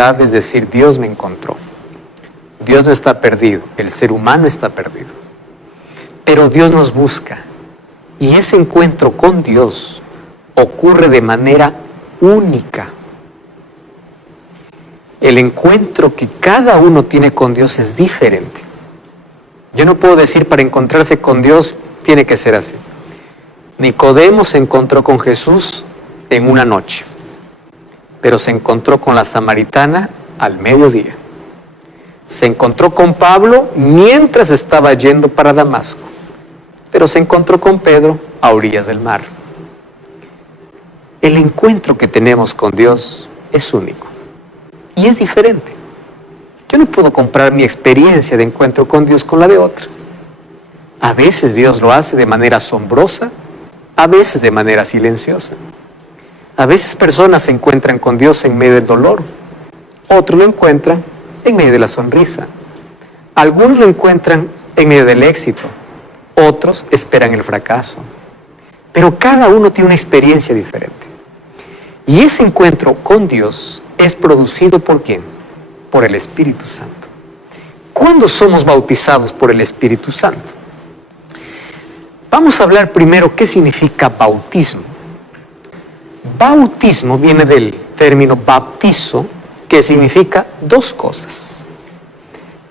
es decir, Dios me encontró. Dios no está perdido, el ser humano está perdido. Pero Dios nos busca. Y ese encuentro con Dios ocurre de manera única. El encuentro que cada uno tiene con Dios es diferente. Yo no puedo decir para encontrarse con Dios tiene que ser así. Nicodemo se encontró con Jesús en una noche, pero se encontró con la samaritana al mediodía. Se encontró con Pablo mientras estaba yendo para Damasco, pero se encontró con Pedro a orillas del mar. El encuentro que tenemos con Dios es único y es diferente. Yo no puedo comparar mi experiencia de encuentro con Dios con la de otra. A veces Dios lo hace de manera asombrosa, a veces de manera silenciosa. A veces personas se encuentran con Dios en medio del dolor, otros lo encuentran en medio de la sonrisa. Algunos lo encuentran en medio del éxito, otros esperan el fracaso. Pero cada uno tiene una experiencia diferente. Y ese encuentro con Dios es producido ¿por quién? Por el Espíritu Santo. ¿Cuándo somos bautizados por el Espíritu Santo? Vamos a hablar primero qué significa bautismo. Bautismo viene del término baptizo, que significa dos cosas.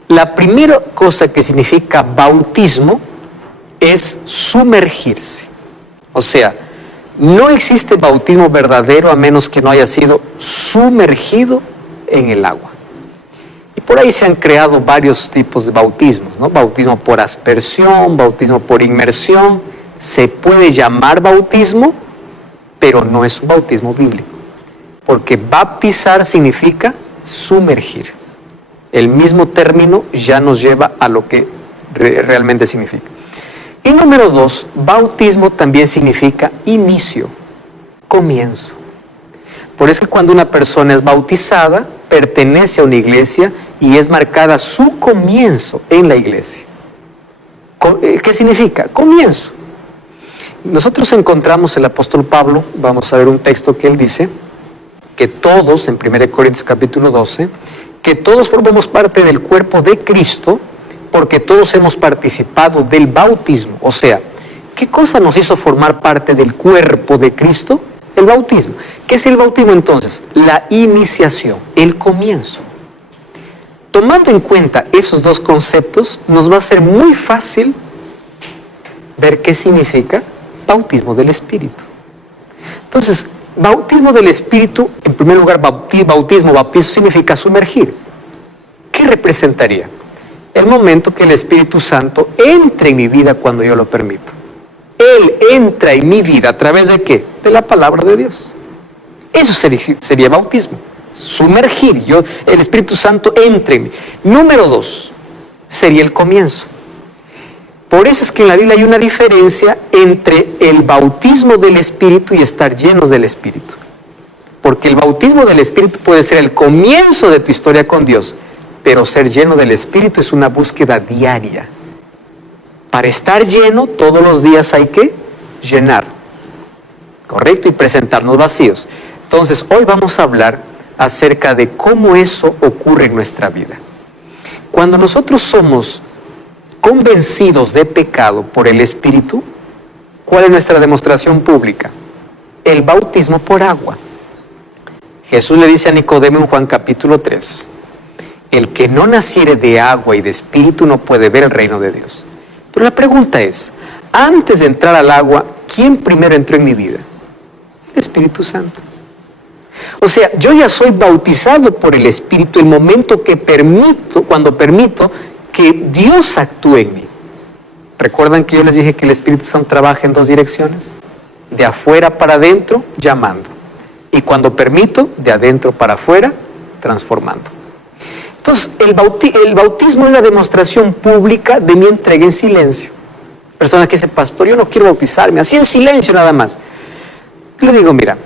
La primera cosa que significa bautismo es sumergirse. O sea, no existe bautismo verdadero a menos que no haya sido sumergido en el agua. Y por ahí se han creado varios tipos de bautismos, ¿no? Bautismo por aspersión, bautismo por inmersión. Se puede llamar bautismo, pero no es un bautismo bíblico. Porque baptizar significa sumergir. El mismo término ya nos lleva a lo que realmente significa. Y número 2, bautismo también significa inicio, comienzo. Por eso cuando una persona es bautizada, pertenece a una iglesia y es marcada su comienzo en la iglesia. ¿Qué significa? Comienzo. Nosotros encontramos el apóstol Pablo, vamos a ver un texto que él dice, que todos, en 1 Corintios capítulo 12, que todos formamos parte del cuerpo de Cristo, porque todos hemos participado del bautismo. O sea, ¿qué cosa nos hizo formar parte del cuerpo de Cristo? El bautismo. ¿Qué es el bautismo entonces? La iniciación, el comienzo. Tomando en cuenta esos dos conceptos, nos va a ser muy fácil ver qué significa bautismo del Espíritu. Entonces, bautismo del Espíritu, en primer lugar, bautizo significa sumergir. ¿Qué representaría? El momento que el Espíritu Santo entre en mi vida cuando yo lo permito. Él entra en mi vida a través de ¿qué? De la palabra de Dios. Eso sería bautismo. Sumergir, el Espíritu Santo entre en mí. Número 2, sería el comienzo. Por eso es que en la Biblia hay una diferencia entre el bautismo del Espíritu y estar llenos del Espíritu. Porque el bautismo del Espíritu puede ser el comienzo de tu historia con Dios, pero ser lleno del Espíritu es una búsqueda diaria. Para estar lleno, todos los días hay que llenar, ¿correcto? Y presentarnos vacíos. Entonces, hoy vamos a hablar acerca de cómo eso ocurre en nuestra vida. Cuando nosotros somos convencidos de pecado por el Espíritu, ¿cuál es nuestra demostración pública? El bautismo por agua. Jesús le dice a Nicodemo en Juan capítulo 3, el que no naciere de agua y de Espíritu no puede ver el reino de Dios. Pero la pregunta es, antes de entrar al agua, ¿quién primero entró en mi vida? El Espíritu Santo. O sea, yo ya soy bautizado por el Espíritu el momento que cuando permito que Dios actúe en mí. ¿Recuerdan que yo les dije que el Espíritu Santo trabaja en dos direcciones? De afuera para adentro, llamando. Y cuando permito, de adentro para afuera, transformando. Entonces, el bautismo es la demostración pública de mi entrega en silencio. Personas que dicen, pastor, yo no quiero bautizarme, así en silencio nada más. Yo le digo, mira,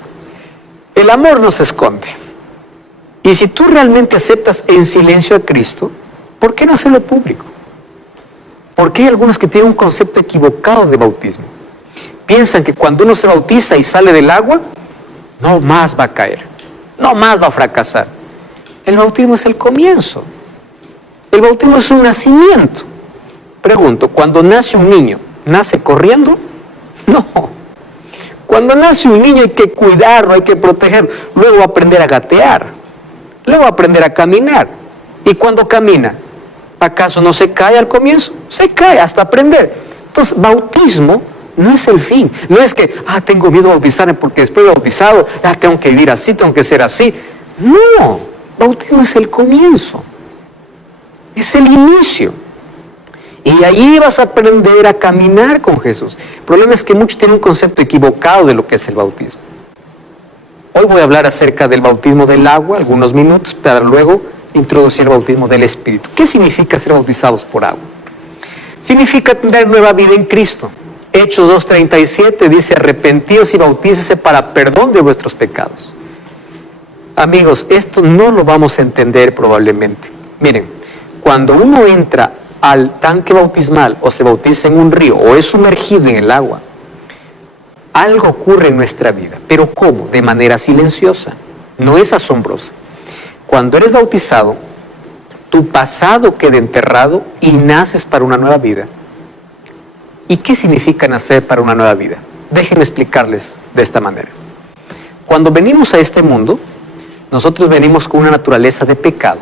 el amor no se esconde. Y si tú realmente aceptas en silencio a Cristo, ¿por qué no hacerlo público? Porque hay algunos que tienen un concepto equivocado de bautismo. Piensan que cuando uno se bautiza y sale del agua, no más va a caer, no más va a fracasar. El bautismo es el comienzo. El bautismo es un nacimiento. Pregunto, ¿cuando nace un niño, nace corriendo? No. Cuando nace un niño hay que cuidarlo, hay que protegerlo. Luego va a aprender a gatear. Luego va a aprender a caminar. ¿Y cuando camina? ¿Acaso no se cae al comienzo? Se cae hasta aprender. Entonces, bautismo no es el fin. No es que, tengo miedo a bautizarme porque después de bautizado, tengo que vivir así, tengo que ser así. No, bautismo es el comienzo. Es el inicio. Y allí vas a aprender a caminar con Jesús. El problema es que muchos tienen un concepto equivocado de lo que es el bautismo. Hoy voy a hablar acerca del bautismo del agua, algunos minutos, para luego introducir el bautismo del Espíritu. ¿Qué significa ser bautizados por agua? Significa tener nueva vida en Cristo. Hechos 2:37 dice, arrepentíos y bautícese para perdón de vuestros pecados. Amigos, esto no lo vamos a entender probablemente. Miren, cuando uno entra al tanque bautismal o se bautiza en un río o es sumergido en el agua, algo ocurre en nuestra vida. ¿Pero cómo? De manera silenciosa. No es asombrosa. Cuando eres bautizado, tu pasado queda enterrado y naces para una nueva vida. ¿Y qué significa nacer para una nueva vida? Déjenme explicarles de esta manera. Cuando venimos a este mundo, nosotros venimos con una naturaleza de pecado.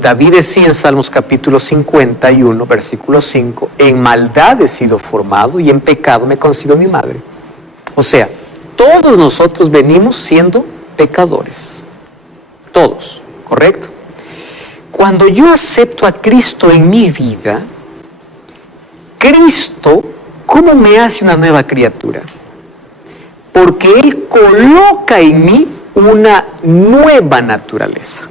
David decía en Salmos capítulo 51, versículo 5, en maldad he sido formado y en pecado me concibió mi madre. O sea, todos nosotros venimos siendo pecadores. Todos, ¿correcto? Cuando yo acepto a Cristo en mi vida, Cristo, ¿cómo me hace una nueva criatura? Porque Él coloca en mí una nueva naturaleza.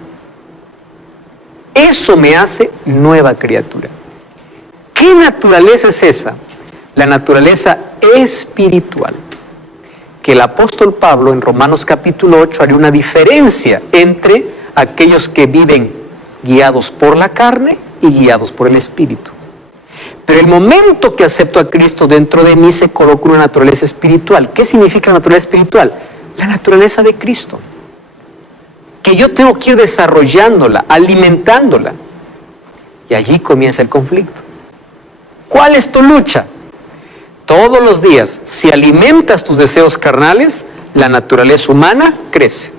Eso me hace nueva criatura. ¿Qué naturaleza es esa? La naturaleza espiritual. Que el apóstol Pablo en Romanos capítulo 8 haría una diferencia entre aquellos que viven guiados por la carne y guiados por el Espíritu. Pero el momento que acepto a Cristo dentro de mí se coloca una naturaleza espiritual. ¿Qué significa la naturaleza espiritual? La naturaleza de Cristo. Que yo tengo que ir desarrollándola, alimentándola. Y allí comienza el conflicto. ¿Cuál es tu lucha? Todos los días, si alimentas tus deseos carnales, la naturaleza humana crece.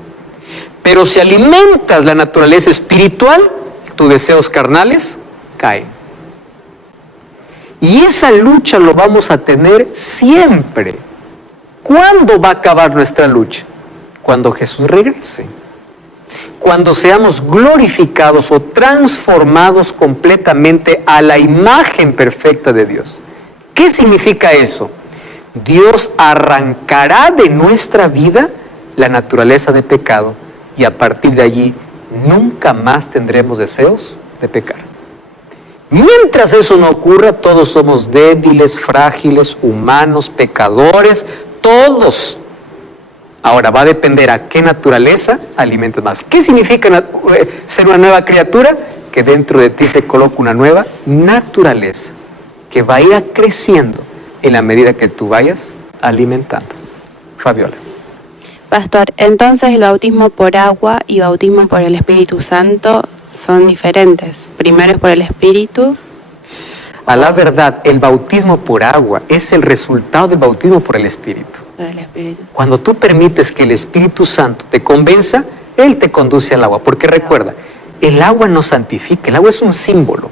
Pero si alimentas la naturaleza espiritual, tus deseos carnales caen. Y esa lucha lo vamos a tener siempre. ¿Cuándo va a acabar nuestra lucha? Cuando Jesús regrese. Cuando seamos glorificados o transformados completamente a la imagen perfecta de Dios. ¿Qué significa eso? Dios arrancará de nuestra vida la naturaleza de pecado y a partir de allí nunca más tendremos deseos de pecar. Mientras eso no ocurra, todos somos débiles, frágiles, humanos, pecadores, todos. Ahora va a depender a qué naturaleza alimentas más. ¿Qué significa ser una nueva criatura? Que dentro de ti se coloca una nueva naturaleza que va a ir creciendo en la medida que tú vayas alimentando. Fabiola. Pastor, entonces el bautismo por agua y bautismo por el Espíritu Santo son diferentes. Primero es por el Espíritu. A la verdad, el bautismo por agua es el resultado del bautismo por el Espíritu. Por el Espíritu. Cuando tú permites que el Espíritu Santo te convenza, Él te conduce al agua. Porque recuerda, el agua no santifica, el agua es un símbolo.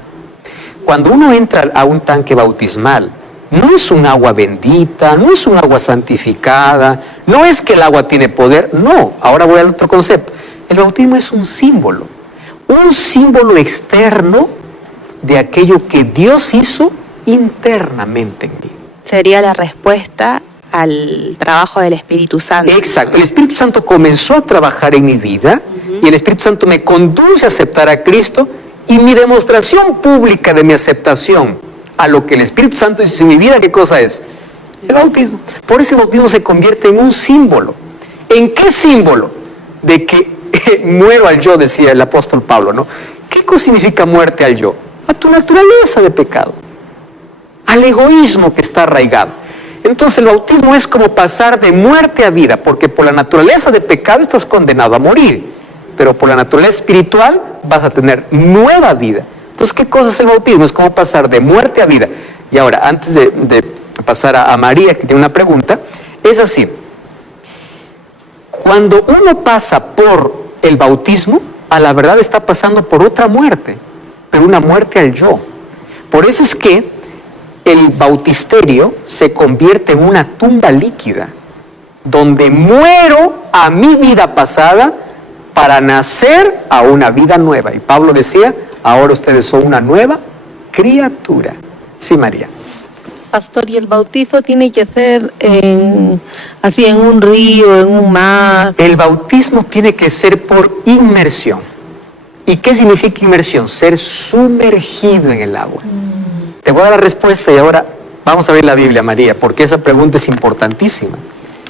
Cuando uno entra a un tanque bautismal, no es un agua bendita, no es un agua santificada, no es que el agua tiene poder, no. Ahora voy al otro concepto. El bautismo es un símbolo externo de aquello que Dios hizo internamente en mí. Sería la respuesta al trabajo del Espíritu Santo. Exacto, el Espíritu Santo comenzó a trabajar en mi vida y el Espíritu Santo me conduce a aceptar a Cristo y mi demostración pública de mi aceptación a lo que el Espíritu Santo hizo en mi vida, ¿qué cosa es? El bautismo. Por eso el bautismo se convierte en un símbolo. ¿En qué símbolo? De que muero al yo, decía el apóstol Pablo, ¿no? ¿Qué significa muerte al yo? A tu naturaleza de pecado, al egoísmo que está arraigado. Entonces el bautismo es como pasar de muerte a vida, porque por la naturaleza de pecado estás condenado a morir. pero por la naturaleza espiritual vas a tener nueva vida. Entonces, ¿qué cosa es el bautismo? Es como pasar de muerte a vida. Y ahora, antes de pasar a María, que tiene una pregunta, es así. Cuando uno pasa por el bautismo, a la verdad está pasando por otra muerte, pero una muerte al yo. Por eso es que el bautisterio se convierte en una tumba líquida, donde muero a mi vida pasada para nacer a una vida nueva. Y Pablo decía, ahora ustedes son una nueva criatura. Sí, María. Pastor, ¿y el bautizo tiene que ser así en un río, en un mar? El bautismo tiene que ser por inmersión. ¿Y qué significa inmersión? Ser sumergido en el agua. Te voy a dar la respuesta y ahora vamos a ver la Biblia, María, porque esa pregunta es importantísima.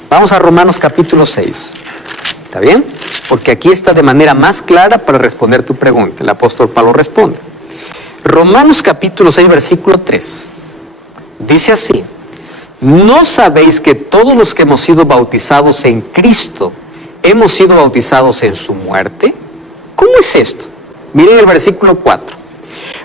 Vamos a Romanos capítulo 6. ¿Está bien? Porque aquí está de manera más clara para responder tu pregunta. El apóstol Pablo responde. Romanos capítulo 6, versículo 3. Dice así: ¿no sabéis que todos los que hemos sido bautizados en Cristo hemos sido bautizados en su muerte? ¿Cómo es esto? Miren el versículo 4.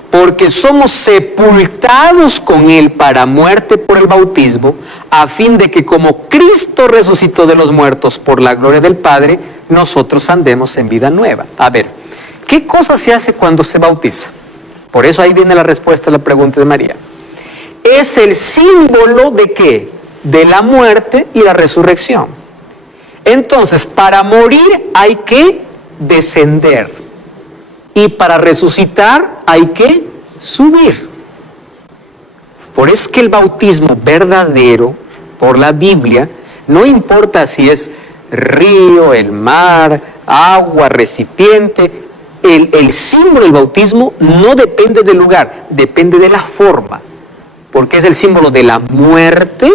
Porque somos sepultados con Él para muerte por el bautismo, a fin de que como Cristo resucitó de los muertos por la gloria del Padre, nosotros andemos en vida nueva. A ver, ¿qué cosa se hace cuando se bautiza? Por eso ahí viene la respuesta a la pregunta de María. Es el símbolo de ¿qué? De la muerte y la resurrección. Entonces, para morir hay que descender. Y para resucitar hay que subir. Por eso es que el bautismo verdadero, por la Biblia, no importa si es río, el mar, agua, recipiente, el símbolo del bautismo no depende del lugar, depende de la forma. Porque es el símbolo de la muerte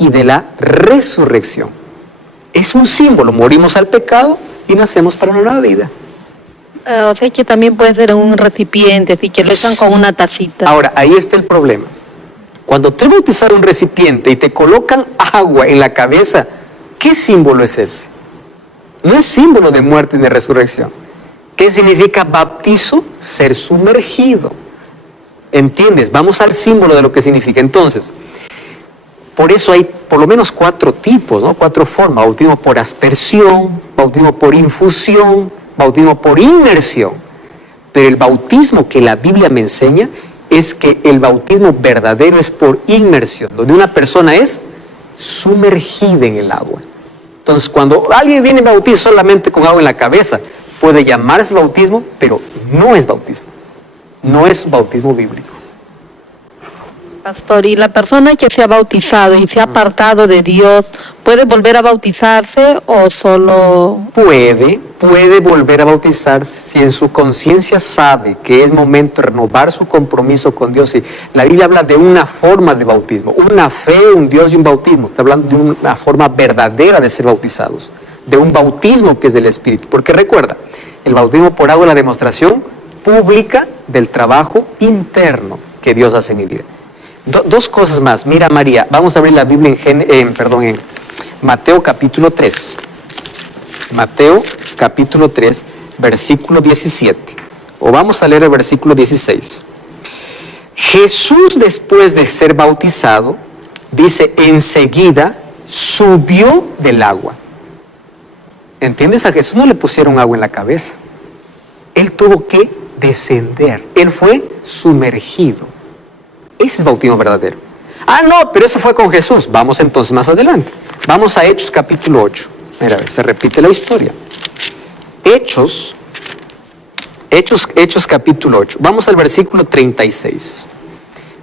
y de la resurrección. Es un símbolo, morimos al pecado y nacemos para una nueva vida. O sea que también puede ser en un recipiente, así que le echan con una tacita. Ahora, ahí está el problema. Cuando te bautizas un recipiente y te colocan agua en la cabeza, ¿qué símbolo es ese? No es símbolo de muerte ni de resurrección. ¿Qué significa bautizo? Ser sumergido. ¿Entiendes? Vamos al símbolo de lo que significa. Entonces, por eso hay por lo menos 4 tipos, ¿no? 4 formas. Bautismo por aspersión, bautismo por infusión, bautismo por inmersión. Pero el bautismo que la Biblia me enseña es que el bautismo verdadero es por inmersión, donde una persona es sumergida en el agua. Entonces, cuando alguien viene a bautizar solamente con agua en la cabeza, puede llamarse bautismo, pero no es bautismo. No es bautismo bíblico. Pastor, ¿y la persona que se ha bautizado y se ha apartado de Dios, puede volver a bautizarse o solo...? Puede volver a bautizarse si en su conciencia sabe que es momento de renovar su compromiso con Dios. Y la Biblia habla de una forma de bautismo, una fe, un Dios y un bautismo. Está hablando de una forma verdadera de ser bautizados, de un bautismo que es del Espíritu. Porque recuerda, el bautismo por agua es la demostración pública del trabajo interno que Dios hace en mi vida. 2 cosas más. Mira, María, vamos a abrir la Biblia en Mateo capítulo 3. Mateo capítulo 3, versículo 17. O vamos a leer el versículo 16. Jesús, después de ser bautizado, dice, enseguida subió del agua. ¿Entiendes? A Jesús no le pusieron agua en la cabeza. Él tuvo que descender. Él fue sumergido. Ese es bautismo verdadero. Ah, no, pero eso fue con Jesús. Vamos entonces más adelante. Vamos a Hechos capítulo 8. Mira, se repite la historia. Hechos capítulo 8. Vamos al versículo 36.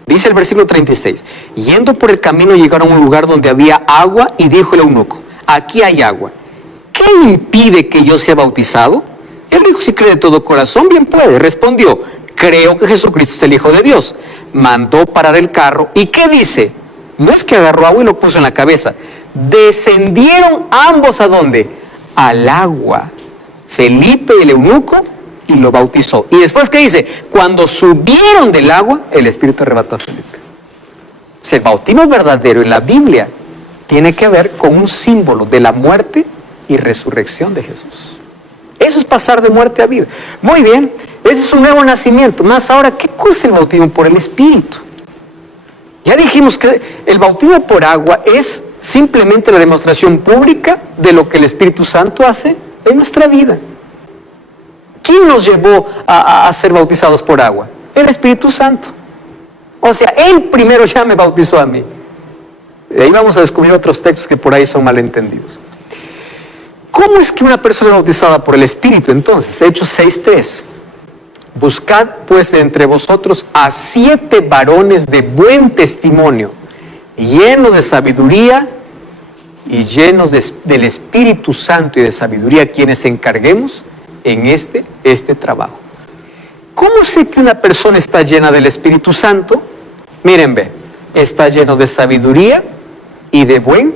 Dice el versículo 36. Yendo por el camino llegaron a un lugar donde había agua y dijo el eunuco, aquí hay agua. ¿Qué impide que yo sea bautizado? Él dijo, si cree de todo corazón, bien puede. Respondió, creo que Jesucristo es el Hijo de Dios. Mandó parar el carro. ¿Y qué dice? No es que agarró agua y lo puso en la cabeza. Descendieron ambos ¿a dónde? Al agua. Felipe y el eunuco, y lo bautizó. Y después, ¿qué dice? Cuando subieron del agua, el Espíritu arrebató a Felipe. O sea, el bautismo verdadero en la Biblia tiene que ver con un símbolo de la muerte y resurrección de Jesús. Eso es pasar de muerte a vida. Muy bien, ese es un nuevo nacimiento. Más ahora, ¿qué cosa es el bautismo por el Espíritu? Ya dijimos que el bautismo por agua es simplemente la demostración pública de lo que el Espíritu Santo hace en nuestra vida. ¿Quién nos llevó a ser bautizados por agua? El Espíritu Santo. O sea, Él primero ya me bautizó a mí. Y ahí vamos a descubrir otros textos que por ahí son malentendidos. ¿Cómo es que una persona es bautizada por el Espíritu? Entonces, Hechos 6:3. Buscad pues entre vosotros a 7 varones de buen testimonio, llenos de sabiduría y llenos del Espíritu Santo y de sabiduría, quienes encarguemos en este trabajo. ¿Cómo sé que una persona está llena del Espíritu Santo? Miren, ve, está lleno de sabiduría y de buen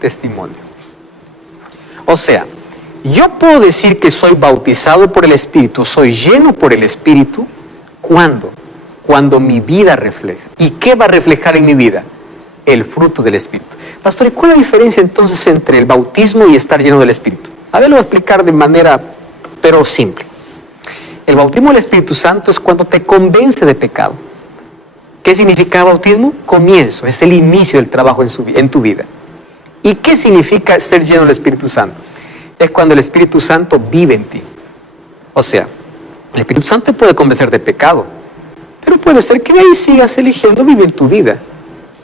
testimonio. O sea, yo puedo decir que soy bautizado por el Espíritu, soy lleno por el Espíritu, ¿cuándo? Cuando mi vida refleja. ¿Y qué va a reflejar en mi vida? El fruto del Espíritu. Pastor, ¿y cuál es la diferencia entonces entre el bautismo y estar lleno del Espíritu? A ver, lo voy a explicar de manera, pero simple. El bautismo del Espíritu Santo es cuando te convence de pecado. ¿Qué significa bautismo? Comienzo, es el inicio del trabajo en tu vida. ¿Y qué significa ser lleno del Espíritu Santo? Es cuando el Espíritu Santo vive en ti. O sea, el Espíritu Santo te puede convencer de pecado, pero puede ser que de ahí sigas eligiendo vivir tu vida.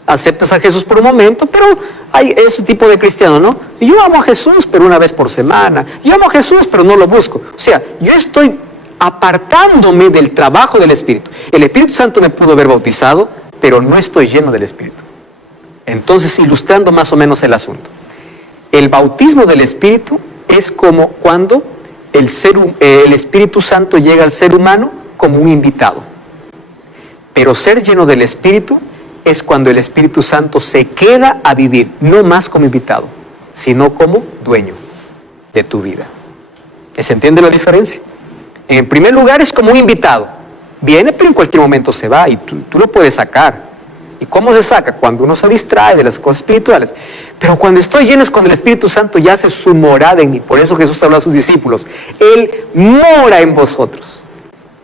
Aceptas a Jesús por un momento, pero hay ese tipo de cristiano, ¿no? Yo amo a Jesús, pero una vez por semana. Yo amo a Jesús, pero no lo busco. O sea, yo estoy apartándome del trabajo del Espíritu. El Espíritu Santo me pudo haber bautizado, pero no estoy lleno del Espíritu. Entonces, ilustrando más o menos el asunto. El bautismo del Espíritu es como cuando el Espíritu Santo llega al ser humano como un invitado. Pero ser lleno del Espíritu es cuando el Espíritu Santo se queda a vivir, no más como invitado, sino como dueño de tu vida. ¿Se entiende la diferencia? En primer lugar es como un invitado. Viene, pero en cualquier momento se va y tú lo puedes sacar. ¿Y cómo se saca? Cuando uno se distrae de las cosas espirituales. Pero cuando estoy lleno es cuando el Espíritu Santo ya hace su morada en mí. Por eso Jesús habló a sus discípulos. Él mora en vosotros.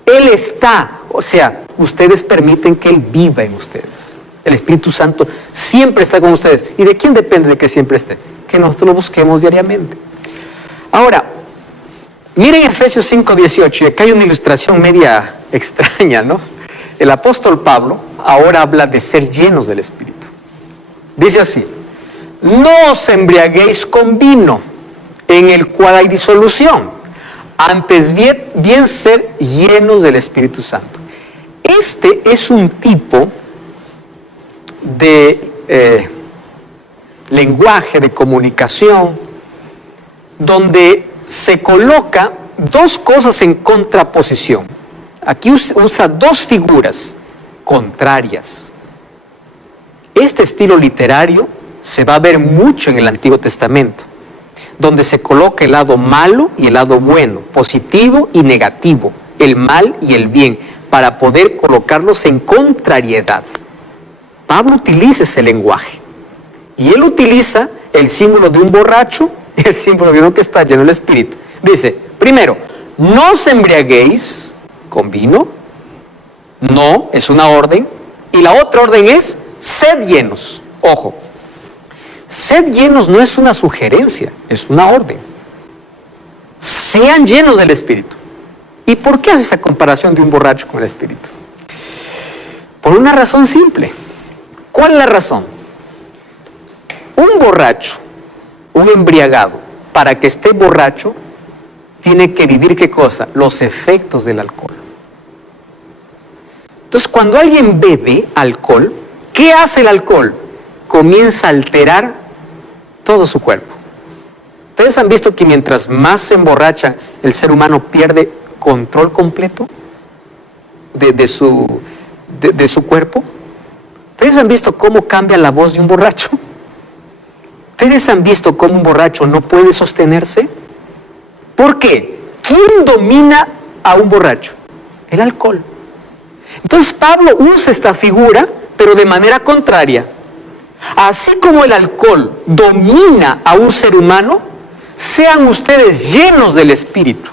Él está. O sea, ustedes permiten que Él viva en ustedes. El Espíritu Santo siempre está con ustedes. ¿Y de quién depende de que siempre esté? Que nosotros lo busquemos diariamente. Ahora, miren Efesios 5:18. Y acá hay una ilustración media extraña, ¿no? El apóstol Pablo ahora habla de ser llenos del Espíritu. Dice así: no os embriaguéis con vino, en el cual hay disolución, antes bien ser llenos del Espíritu Santo. Este es un tipo de lenguaje, de comunicación, donde se coloca dos cosas en contraposición. Aquí usa dos figuras contrarias. Este estilo literario se va a ver mucho en el Antiguo Testamento, donde se coloca el lado malo y el lado bueno, positivo y negativo, el mal y el bien, para poder colocarlos en contrariedad. Pablo utiliza ese lenguaje, y él utiliza el símbolo de un borracho y el símbolo de uno que está lleno del Espíritu. Dice, primero, no os embriaguéis con vino. No, es una orden. Y la otra orden es, sed llenos. Ojo, sed llenos no es una sugerencia, es una orden. Sean llenos del Espíritu. ¿Y por qué hace esa comparación de un borracho con el Espíritu? Por una razón simple. ¿Cuál es la razón? Un borracho, un embriagado, para que esté borracho, tiene que vivir, ¿qué cosa? Los efectos del alcohol. Entonces, cuando alguien bebe alcohol, ¿qué hace el alcohol? Comienza a alterar todo su cuerpo. ¿Ustedes han visto que mientras más se emborracha, el ser humano pierde control completo de su cuerpo? ¿Ustedes han visto cómo cambia la voz de un borracho? ¿Ustedes han visto cómo un borracho no puede sostenerse? ¿Por qué? ¿Quién domina a un borracho? El alcohol. Entonces Pablo usa esta figura, pero de manera contraria. Así como el alcohol domina a un ser humano, sean ustedes llenos del Espíritu.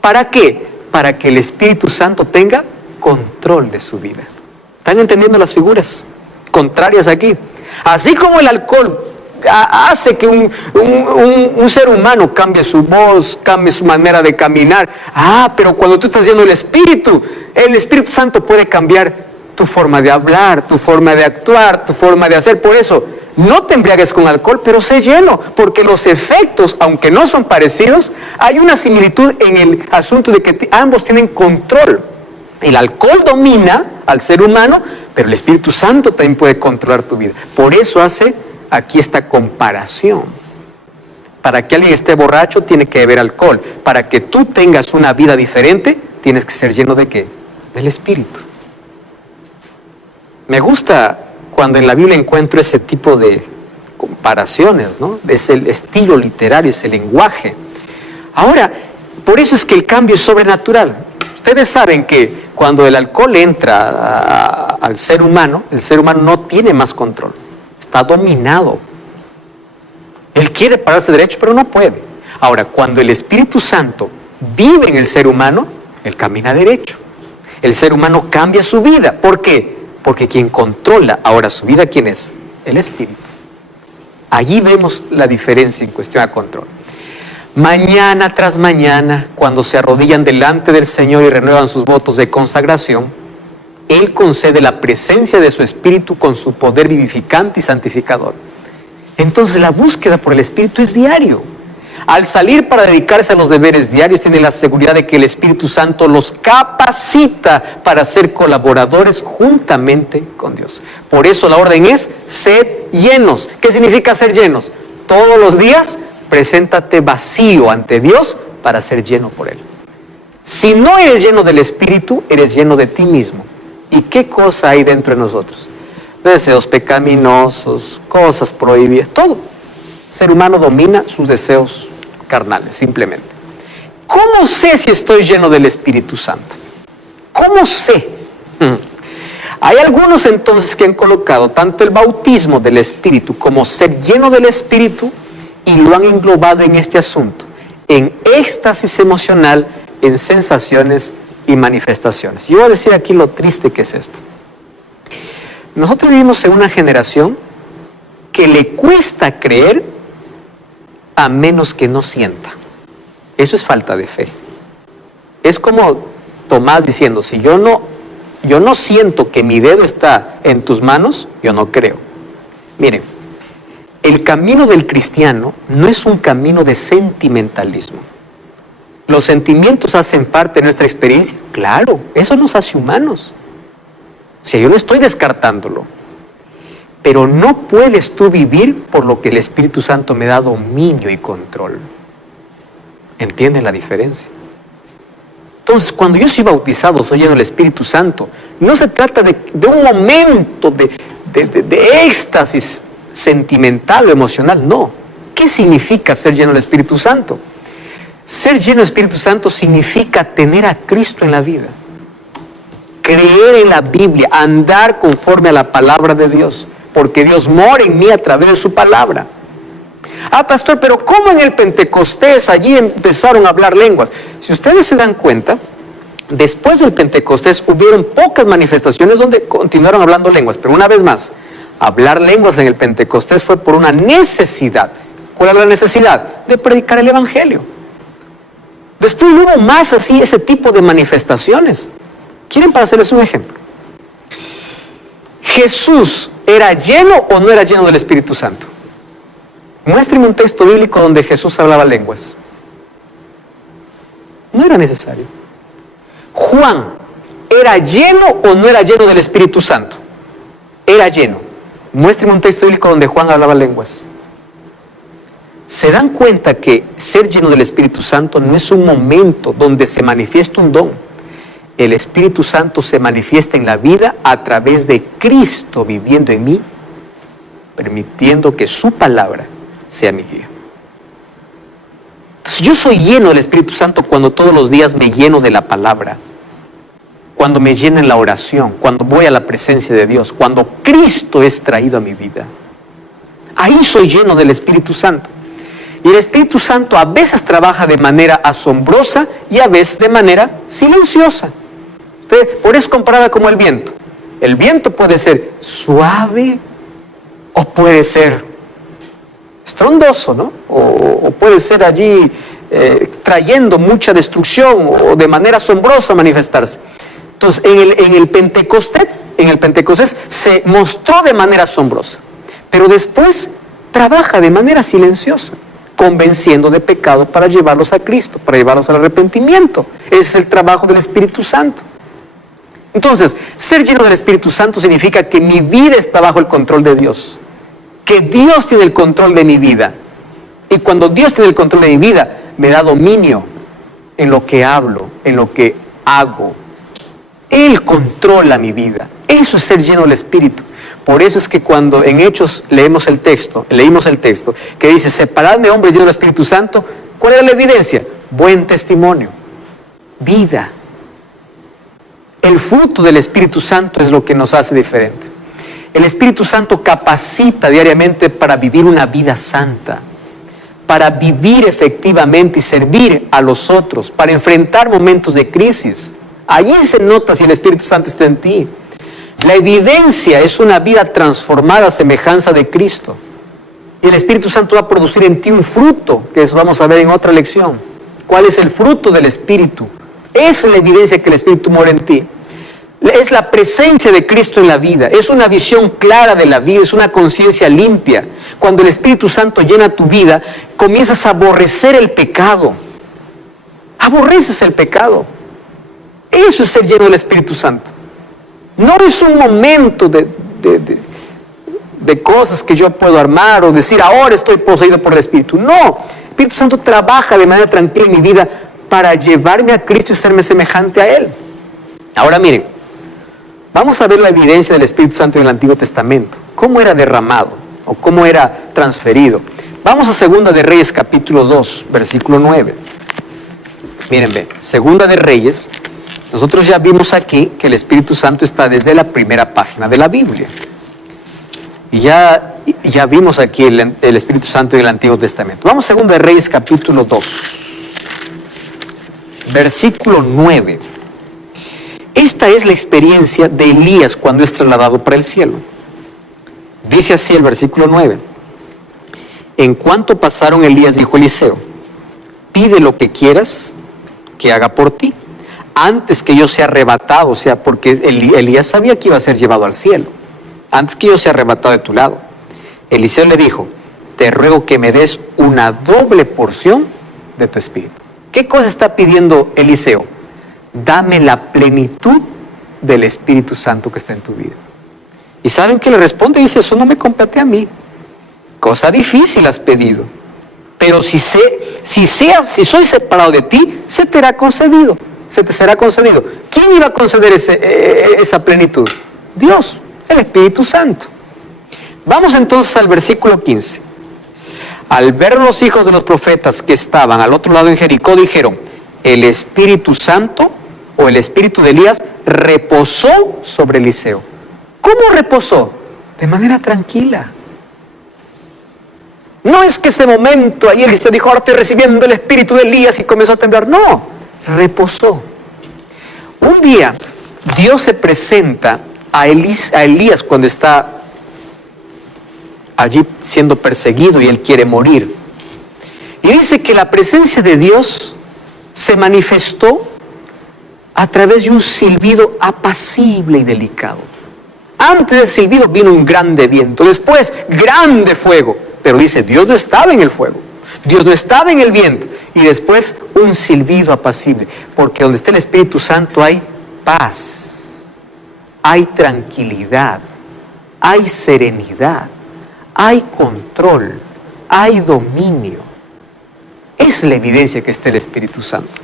¿Para qué? Para que el Espíritu Santo tenga control de su vida. ¿Están entendiendo las figuras contrarias aquí? Así como el alcohol hace que un ser humano cambie su voz, cambie su manera de caminar. Pero cuando tú estás lleno del Espíritu Santo puede cambiar tu forma de hablar, tu forma de actuar, tu forma de hacer. Por eso, no te embriagues con alcohol, pero sé lleno, porque los efectos, aunque no son parecidos, hay una similitud en el asunto de que ambos tienen control. El alcohol domina al ser humano, pero el Espíritu Santo también puede controlar tu vida. Por eso hace aquí esta comparación. Para que alguien esté borracho, tiene que beber alcohol. Para que tú tengas una vida diferente, tienes que ser lleno ¿de qué? Del Espíritu. Me gusta cuando en la Biblia encuentro ese tipo de comparaciones, ¿no? Es el estilo literario, es el lenguaje. Ahora, por eso es que el cambio es sobrenatural. Ustedes saben que cuando el alcohol entra al ser humano, el ser humano no tiene más control. Está dominado. Él quiere pararse derecho, pero no puede. Ahora, cuando el Espíritu Santo vive en el ser humano, él camina derecho. El ser humano cambia su vida. ¿Por qué? Porque quien controla ahora su vida, ¿quién es? El Espíritu. Allí vemos la diferencia en cuestión a control. Mañana tras mañana, cuando se arrodillan delante del Señor y renuevan sus votos de consagración, Él concede la presencia de su Espíritu con su poder vivificante y santificador. Entonces la búsqueda por el Espíritu es diario. Al salir para dedicarse a los deberes diarios, tiene la seguridad de que el Espíritu Santo los capacita para ser colaboradores juntamente con Dios. Por eso la orden es ser llenos. ¿Qué significa ser llenos? Todos los días preséntate vacío ante Dios para ser lleno por Él. Si no eres lleno del Espíritu, eres lleno de ti mismo. ¿Y qué cosa hay dentro de nosotros? Deseos pecaminosos, cosas prohibidas, todo. El ser humano domina sus deseos carnales, simplemente. ¿Cómo sé si estoy lleno del Espíritu Santo? ¿Cómo sé? Hay algunos entonces que han colocado tanto el bautismo del Espíritu como ser lleno del Espíritu y lo han englobado en este asunto, en éxtasis emocional, en sensaciones y manifestaciones. Yo voy a decir aquí lo triste que es esto. Nosotros vivimos en una generación que le cuesta creer a menos que no sienta. Eso es falta de fe. Es como Tomás diciendo, si yo no siento que mi dedo está en tus manos, yo no creo. Miren, el camino del cristiano no es un camino de sentimentalismo. ¿Los sentimientos hacen parte de nuestra experiencia? Claro, eso nos hace humanos. O sea, yo no estoy descartándolo. Pero no puedes tú vivir por lo que el Espíritu Santo me da dominio y control. ¿Entienden la diferencia? Entonces, cuando yo soy bautizado, soy lleno del Espíritu Santo, no se trata de un momento de éxtasis sentimental o emocional, no. ¿Qué significa ser lleno del Espíritu Santo? Ser lleno del Espíritu Santo significa tener a Cristo en la vida, creer en la Biblia, andar conforme a la palabra de Dios, porque Dios mora en mí a través de su palabra. Pastor, pero ¿cómo en el Pentecostés allí empezaron a hablar lenguas? Si ustedes se dan cuenta, después del Pentecostés hubieron pocas manifestaciones donde continuaron hablando lenguas, pero una vez más, hablar lenguas en el Pentecostés fue por una necesidad. ¿Cuál era la necesidad? De predicar el Evangelio. Después no hubo más así, ese tipo de manifestaciones. ¿Quieren para hacerles un ejemplo? ¿Jesús era lleno o no era lleno del Espíritu Santo? Muéstreme un texto bíblico donde Jesús hablaba lenguas. No era necesario. Juan, ¿era lleno o no era lleno del Espíritu Santo? Era lleno. Muéstreme un texto bíblico donde Juan hablaba lenguas. ¿Se dan cuenta que ser lleno del Espíritu Santo no es un momento donde se manifiesta un don? El Espíritu Santo se manifiesta en la vida a través de Cristo viviendo en mí, permitiendo que su palabra sea mi guía. Entonces yo soy lleno del Espíritu Santo cuando todos los días me lleno de la palabra, cuando me lleno en la oración, cuando voy a la presencia de Dios, cuando Cristo es traído a mi vida. Ahí soy lleno del Espíritu Santo. Y el Espíritu Santo a veces trabaja de manera asombrosa y a veces de manera silenciosa. Entonces, por eso es comparada como el viento. El viento puede ser suave o puede ser estrondoso, ¿no? O puede ser allí trayendo mucha destrucción o de manera asombrosa manifestarse. Entonces, en el Pentecostés se mostró de manera asombrosa, pero después trabaja de manera silenciosa, convenciendo de pecado para llevarlos a Cristo, para llevarlos al arrepentimiento. Ese es el trabajo del Espíritu Santo. Entonces, ser lleno del Espíritu Santo significa que mi vida está bajo el control de Dios, que Dios tiene el control de mi vida. Y cuando Dios tiene el control de mi vida, me da dominio en lo que hablo, en lo que hago. Él controla mi vida. Eso es ser lleno del Espíritu. Por eso es que cuando en Hechos leímos el texto, que dice, separadme hombres llenos del Espíritu Santo, ¿cuál era la evidencia? Buen testimonio, vida. El fruto del Espíritu Santo es lo que nos hace diferentes. El Espíritu Santo capacita diariamente para vivir una vida santa, para vivir efectivamente y servir a los otros, para enfrentar momentos de crisis. Allí se nota si el Espíritu Santo está en ti. La evidencia es una vida transformada a semejanza de Cristo. Y el Espíritu Santo va a producir en ti un fruto, que eso vamos a ver en otra lección. ¿Cuál es el fruto del Espíritu? Esa es la evidencia que el Espíritu mora en ti. Es la presencia de Cristo en la vida, es una visión clara de la vida, es una conciencia limpia. Cuando el Espíritu Santo llena tu vida, comienzas a aborrecer el pecado. Aborreces el pecado. Eso es ser lleno del Espíritu Santo. No es un momento de cosas que yo puedo armar o decir, ahora estoy poseído por el Espíritu. No, el Espíritu Santo trabaja de manera tranquila en mi vida para llevarme a Cristo y hacerme semejante a Él. Ahora miren, vamos a ver la evidencia del Espíritu Santo en el Antiguo Testamento. ¿Cómo era derramado o cómo era transferido? Vamos a 2 de Reyes capítulo 2, versículo 9. Miren, ven, 2 de Reyes. Nosotros ya vimos aquí que el Espíritu Santo está desde la primera página de la Biblia. Y ya vimos aquí el Espíritu Santo en el Antiguo Testamento. Vamos a 2 de Reyes capítulo 2, versículo 9. Esta es la experiencia de Elías cuando es trasladado para el cielo. Dice así el versículo 9. En cuanto pasaron, Elías dijo a Eliseo, pide lo que quieras que haga por ti, antes que yo sea arrebatado. O sea, porque Elías sabía que iba a ser llevado al cielo, antes que yo sea arrebatado de tu lado. Eliseo le dijo, te ruego que me des una doble porción de tu espíritu. ¿Qué cosa está pidiendo Eliseo? Dame la plenitud del Espíritu Santo que está en tu vida. ¿Y saben qué le responde? Dice, eso no me compete a mí. Cosa difícil has pedido. Pero si soy separado de ti, se te será concedido. ¿Quién iba a conceder esa plenitud? Dios, el Espíritu Santo. Vamos entonces al versículo 15. Al ver los hijos de los profetas que estaban al otro lado en Jericó, dijeron, el Espíritu Santo o el Espíritu de Elías reposó sobre Eliseo. ¿Cómo reposó? De manera tranquila. No es que ese momento ahí Eliseo dijo, ahora estoy recibiendo el Espíritu de Elías y comenzó a temblar. No, reposó. Un día Dios se presenta a Elías cuando está allí siendo perseguido y él quiere morir. Y dice que la presencia de Dios se manifestó a través de un silbido apacible y delicado. Antes del silbido vino un grande viento, después grande fuego. Pero dice, Dios no estaba en el fuego, Dios no estaba en el viento. Y después un silbido apacible, porque donde está el Espíritu Santo hay paz, hay tranquilidad, hay serenidad, hay control, hay dominio. Es la evidencia que está el Espíritu Santo.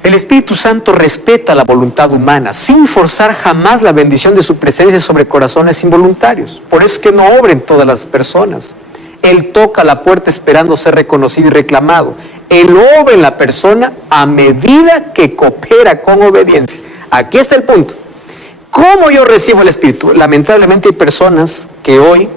El Espíritu Santo respeta la voluntad humana, sin forzar jamás la bendición de su presencia sobre corazones involuntarios. Por eso es que no obra en todas las personas. Él toca la puerta esperando ser reconocido y reclamado. Él obra en la persona a medida que coopera con obediencia. Aquí está el punto. ¿Cómo yo recibo el Espíritu? Lamentablemente hay personas que hoy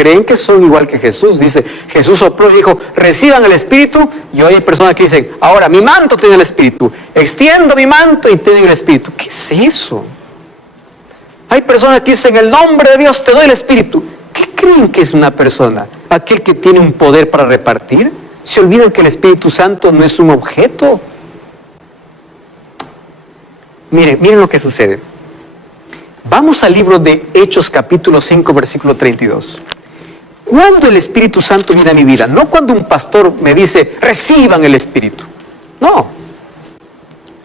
creen que son igual que Jesús. Dice, Jesús sopló y dijo, reciban el Espíritu, y hoy hay personas que dicen, ahora mi manto tiene el Espíritu, extiendo mi manto y tienen el Espíritu. ¿Qué es eso? Hay personas que dicen, en el nombre de Dios te doy el Espíritu. ¿Qué creen que es una persona? ¿Aquel que tiene un poder para repartir? Se olvidan que el Espíritu Santo no es un objeto. Miren lo que sucede. Vamos al libro de Hechos capítulo 5 versículo 32. ¿Cuándo el Espíritu Santo viene a mi vida? No cuando un pastor me dice, reciban el Espíritu. No.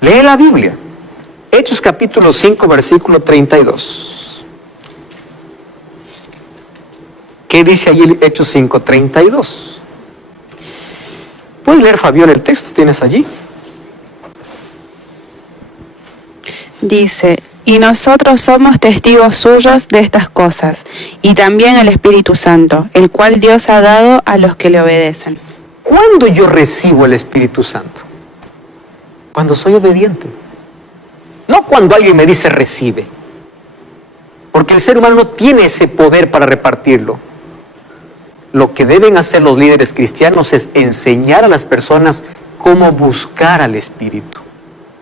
Lee la Biblia. Hechos capítulo 5 versículo 32. ¿Qué dice allí Hechos 5, 32? ¿Puedes leer, Fabiola, el texto? ¿Tienes allí? Dice, y nosotros somos testigos suyos de estas cosas, y también el Espíritu Santo, el cual Dios ha dado a los que le obedecen. ¿Cuándo yo recibo el Espíritu Santo? Cuando soy obediente. No cuando alguien me dice recibe. Porque el ser humano no tiene ese poder para repartirlo. Lo que deben hacer los líderes cristianos es enseñar a las personas cómo buscar al Espíritu,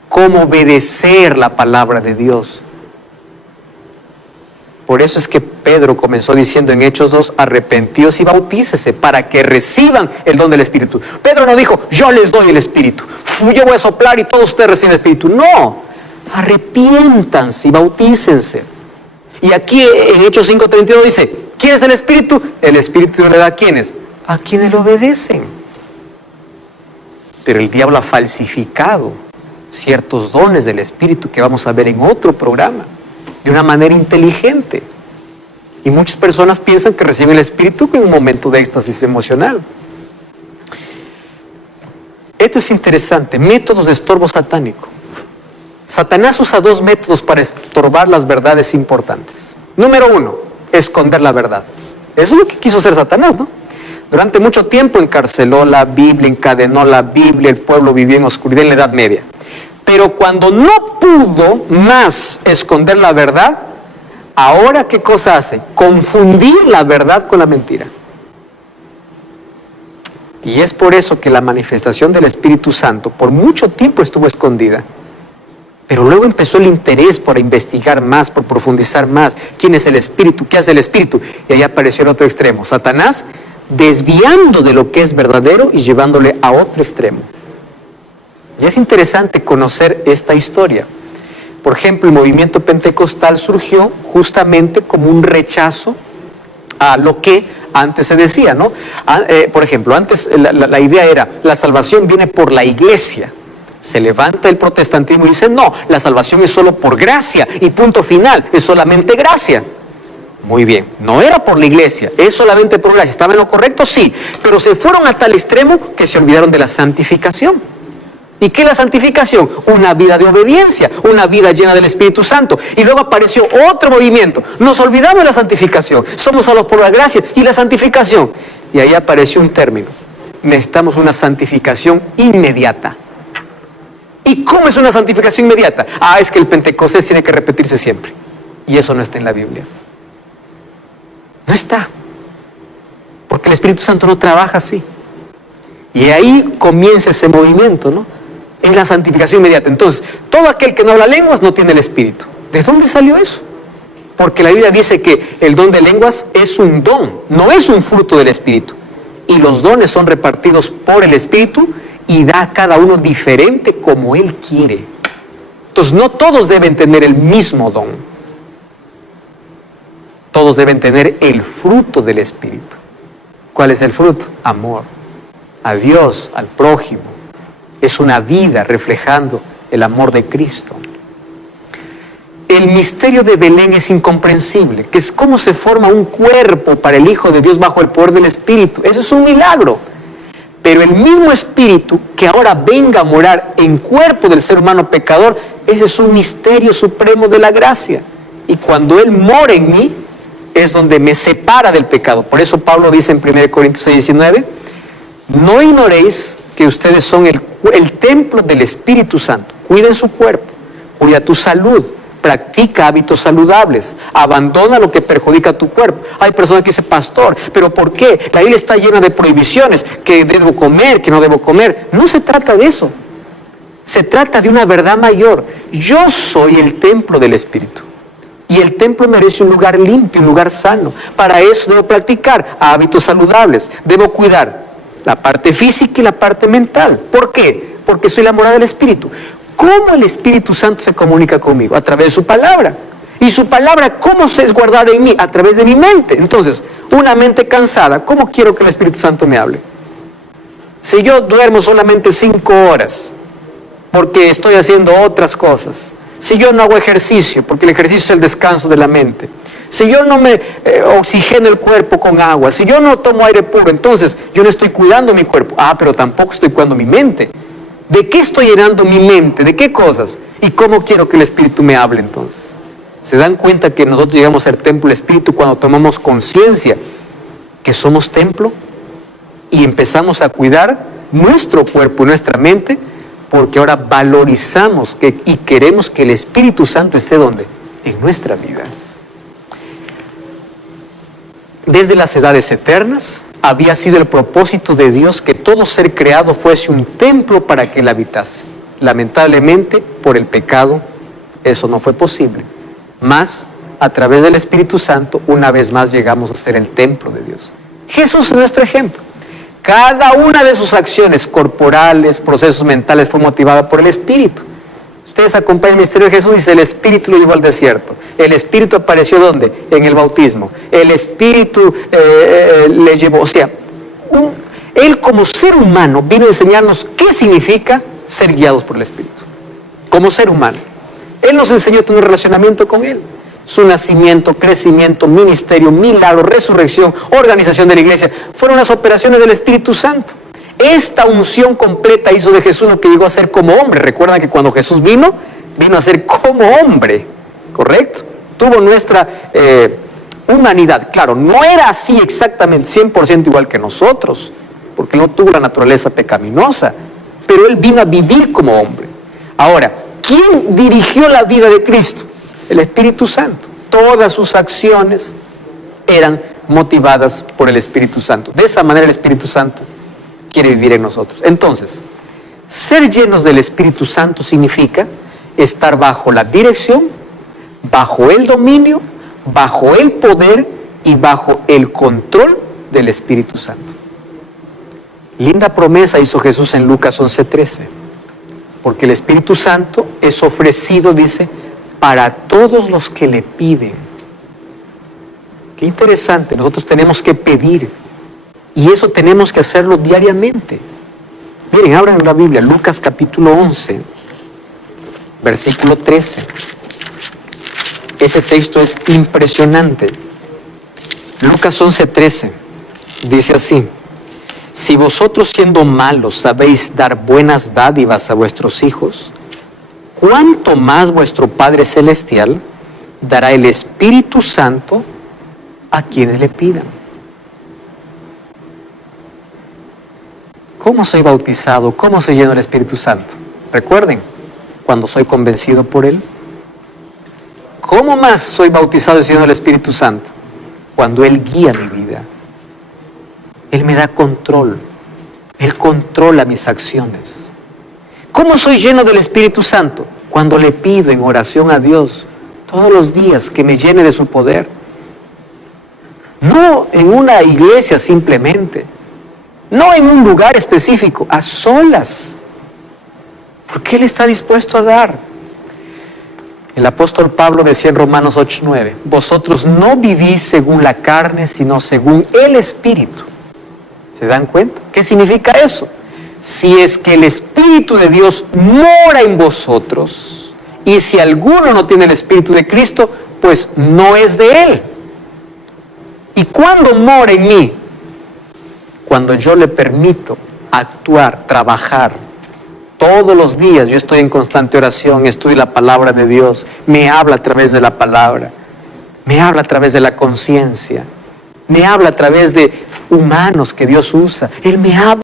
cómo obedecer la palabra de Dios. Por eso es que Pedro comenzó diciendo en Hechos 2, arrepentíos y bautícese para que reciban el don del Espíritu. Pedro no dijo, yo les doy el Espíritu, yo voy a soplar y todos ustedes reciben el Espíritu. No, arrepiéntanse y bautícense. Y aquí en Hechos 5:32 dice, ¿quién es el Espíritu? El Espíritu le da a ¿quiénes? A quienes le obedecen. Pero el diablo ha falsificado ciertos dones del Espíritu que vamos a ver en otro programa, de una manera inteligente. Y muchas personas piensan que reciben el Espíritu en un momento de éxtasis emocional. Esto es interesante, métodos de estorbo satánico. Satanás usa dos métodos para estorbar las verdades importantes. Número 1, esconder la verdad. Eso es lo que quiso hacer Satanás, ¿no? Durante mucho tiempo encarceló la Biblia, encadenó la Biblia, el pueblo vivió en oscuridad en la Edad Media. Pero cuando no pudo más esconder la verdad, ahora ¿qué cosa hace? Confundir la verdad con la mentira. Y es por eso que la manifestación del Espíritu Santo por mucho tiempo estuvo escondida. Pero luego empezó el interés por investigar más, por profundizar más. ¿Quién es el Espíritu? ¿Qué hace el Espíritu? Y ahí apareció el otro extremo. Satanás desviando de lo que es verdadero y llevándole a otro extremo. Y es interesante conocer esta historia. Por ejemplo, el movimiento pentecostal surgió justamente como un rechazo a lo que antes se decía, ¿no? Por ejemplo, antes la idea era, la salvación viene por la iglesia. Se levanta el protestantismo y dice, no, la salvación es solo por gracia y punto final, es solamente gracia. Muy bien, no era por la iglesia, es solamente por gracia. ¿Estaba en lo correcto? Sí, pero se fueron a tal extremo que se olvidaron de la santificación. ¿Y qué es la santificación? Una vida de obediencia, una vida llena del Espíritu Santo. Y luego apareció otro movimiento. Nos olvidamos de la santificación, somos salvos por la gracia y la santificación. Y ahí apareció un término. Necesitamos una santificación inmediata. ¿Y cómo es una santificación inmediata? Es que el Pentecostés tiene que repetirse siempre. Y eso no está en la Biblia. No está. Porque el Espíritu Santo no trabaja así. Y ahí comienza ese movimiento, ¿no? Es la santificación inmediata. Entonces, todo aquel que no habla lenguas no tiene el Espíritu. ¿De dónde salió eso? Porque la Biblia dice que el don de lenguas es un don, no es un fruto del Espíritu. Y los dones son repartidos por el Espíritu y da a cada uno diferente como Él quiere. Entonces, no todos deben tener el mismo don. Todos deben tener el fruto del Espíritu. ¿Cuál es el fruto? Amor. A Dios, al prójimo. Es una vida reflejando el amor de Cristo. El misterio de Belén es incomprensible, que es cómo se forma un cuerpo para el Hijo de Dios bajo el poder del Espíritu. Eso es un milagro. Pero el mismo Espíritu que ahora venga a morar en cuerpo del ser humano pecador, ese es un misterio supremo de la gracia. Y cuando Él mora en mí, es donde me separa del pecado. Por eso Pablo dice en 1 Corintios 6:19, no ignoréis que ustedes son el templo del Espíritu Santo. Cuiden su cuerpo, cuida tu salud, Practica hábitos saludables. Abandona lo que perjudica a tu cuerpo. Hay personas que dicen, pastor, ¿pero por qué? La Biblia está llena de prohibiciones, que debo comer, que no debo comer. No se trata de eso. Se trata de una verdad mayor. Yo soy el templo del Espíritu. Y el templo merece un lugar limpio, un lugar sano. Para eso debo practicar hábitos saludables. Debo cuidar la parte física y la parte mental. ¿Por qué? Porque soy la morada del Espíritu. ¿Cómo el Espíritu Santo se comunica conmigo? A través de su palabra. Y su palabra, ¿cómo se es guardada en mí? A través de mi mente. Entonces, una mente cansada, ¿cómo quiero que el Espíritu Santo me hable? Si yo duermo solamente 5 horas, porque estoy haciendo otras cosas. Si yo no hago ejercicio, porque el ejercicio es el descanso de la mente. Si yo no me oxigeno el cuerpo con agua, si yo no tomo aire puro, entonces yo no estoy cuidando mi cuerpo. Pero tampoco estoy cuidando mi mente. ¿De qué estoy llenando mi mente? ¿De qué cosas? ¿Y cómo quiero que el Espíritu me hable entonces? ¿Se dan cuenta que nosotros llegamos a ser templo del Espíritu cuando tomamos conciencia que somos templo y empezamos a cuidar nuestro cuerpo y nuestra mente? Porque ahora valorizamos y queremos que el Espíritu Santo esté ¿dónde? En nuestra vida. Desde las edades eternas había sido el propósito de Dios que todo ser creado fuese un templo para que Él habitase. Lamentablemente, por el pecado, eso no fue posible. Mas, a través del Espíritu Santo, una vez más llegamos a ser el templo de Dios. Jesús es nuestro ejemplo. Cada una de sus acciones corporales, procesos mentales, fue motivada por el Espíritu. Ustedes acompañan el misterio de Jesús, dice, el Espíritu lo llevó al desierto. El Espíritu apareció ¿dónde? En el bautismo. El Espíritu le llevó, o sea, Él como ser humano vino a enseñarnos qué significa ser guiados por el Espíritu. Como ser humano. Él nos enseñó a tener un relacionamiento con Él. Su nacimiento, crecimiento, ministerio, milagro, resurrección, organización de la iglesia, fueron las operaciones del Espíritu Santo. Esta unción completa hizo de Jesús lo que llegó a ser como hombre. Recuerdan que cuando Jesús vino a ser como hombre, ¿correcto? Tuvo nuestra humanidad. Claro, no era así exactamente 100% igual que nosotros, porque no tuvo la naturaleza pecaminosa, pero Él vino a vivir como hombre. Ahora, ¿quién dirigió la vida de Cristo? El Espíritu Santo. Todas sus acciones eran motivadas por el Espíritu Santo. De esa manera el Espíritu Santo quiere vivir en nosotros. Entonces, ser llenos del Espíritu Santo significa estar bajo la dirección, bajo el dominio, bajo el poder y bajo el control del Espíritu Santo. Linda promesa hizo Jesús en Lucas 11:13, porque el Espíritu Santo es ofrecido, dice, para todos los que le piden. Qué interesante, nosotros tenemos que pedir, y eso tenemos que hacerlo diariamente. Miren, abran la Biblia, Lucas capítulo 11, versículo 13. Ese texto es impresionante. Lucas 11:13 dice así: si vosotros siendo malos sabéis dar buenas dádivas a vuestros hijos, ¿cuánto más vuestro Padre Celestial dará el Espíritu Santo a quienes le pidan? ¿Cómo soy bautizado? ¿Cómo soy lleno del Espíritu Santo? Recuerden, cuando soy convencido por Él. ¿Cómo más soy bautizado y lleno del Espíritu Santo? Cuando Él guía mi vida. Él me da control. Él controla mis acciones. ¿Cómo soy lleno del Espíritu Santo? Cuando le pido en oración a Dios todos los días que me llene de su poder. No en una iglesia simplemente. No en un lugar específico, a solas. Porque Él está dispuesto a dar. El apóstol Pablo decía en Romanos 8:9, vosotros no vivís según la carne, sino según el Espíritu. ¿Se dan cuenta? ¿Qué significa eso? Si es que el Espíritu de Dios mora en vosotros, y si alguno no tiene el Espíritu de Cristo, pues no es de Él. ¿Y cuándo mora en mí? Cuando yo le permito actuar, trabajar. Todos los días yo estoy en constante oración, estudio la palabra de Dios, me habla a través de la palabra, me habla a través de la conciencia, me habla a través de humanos que Dios usa. Él me habla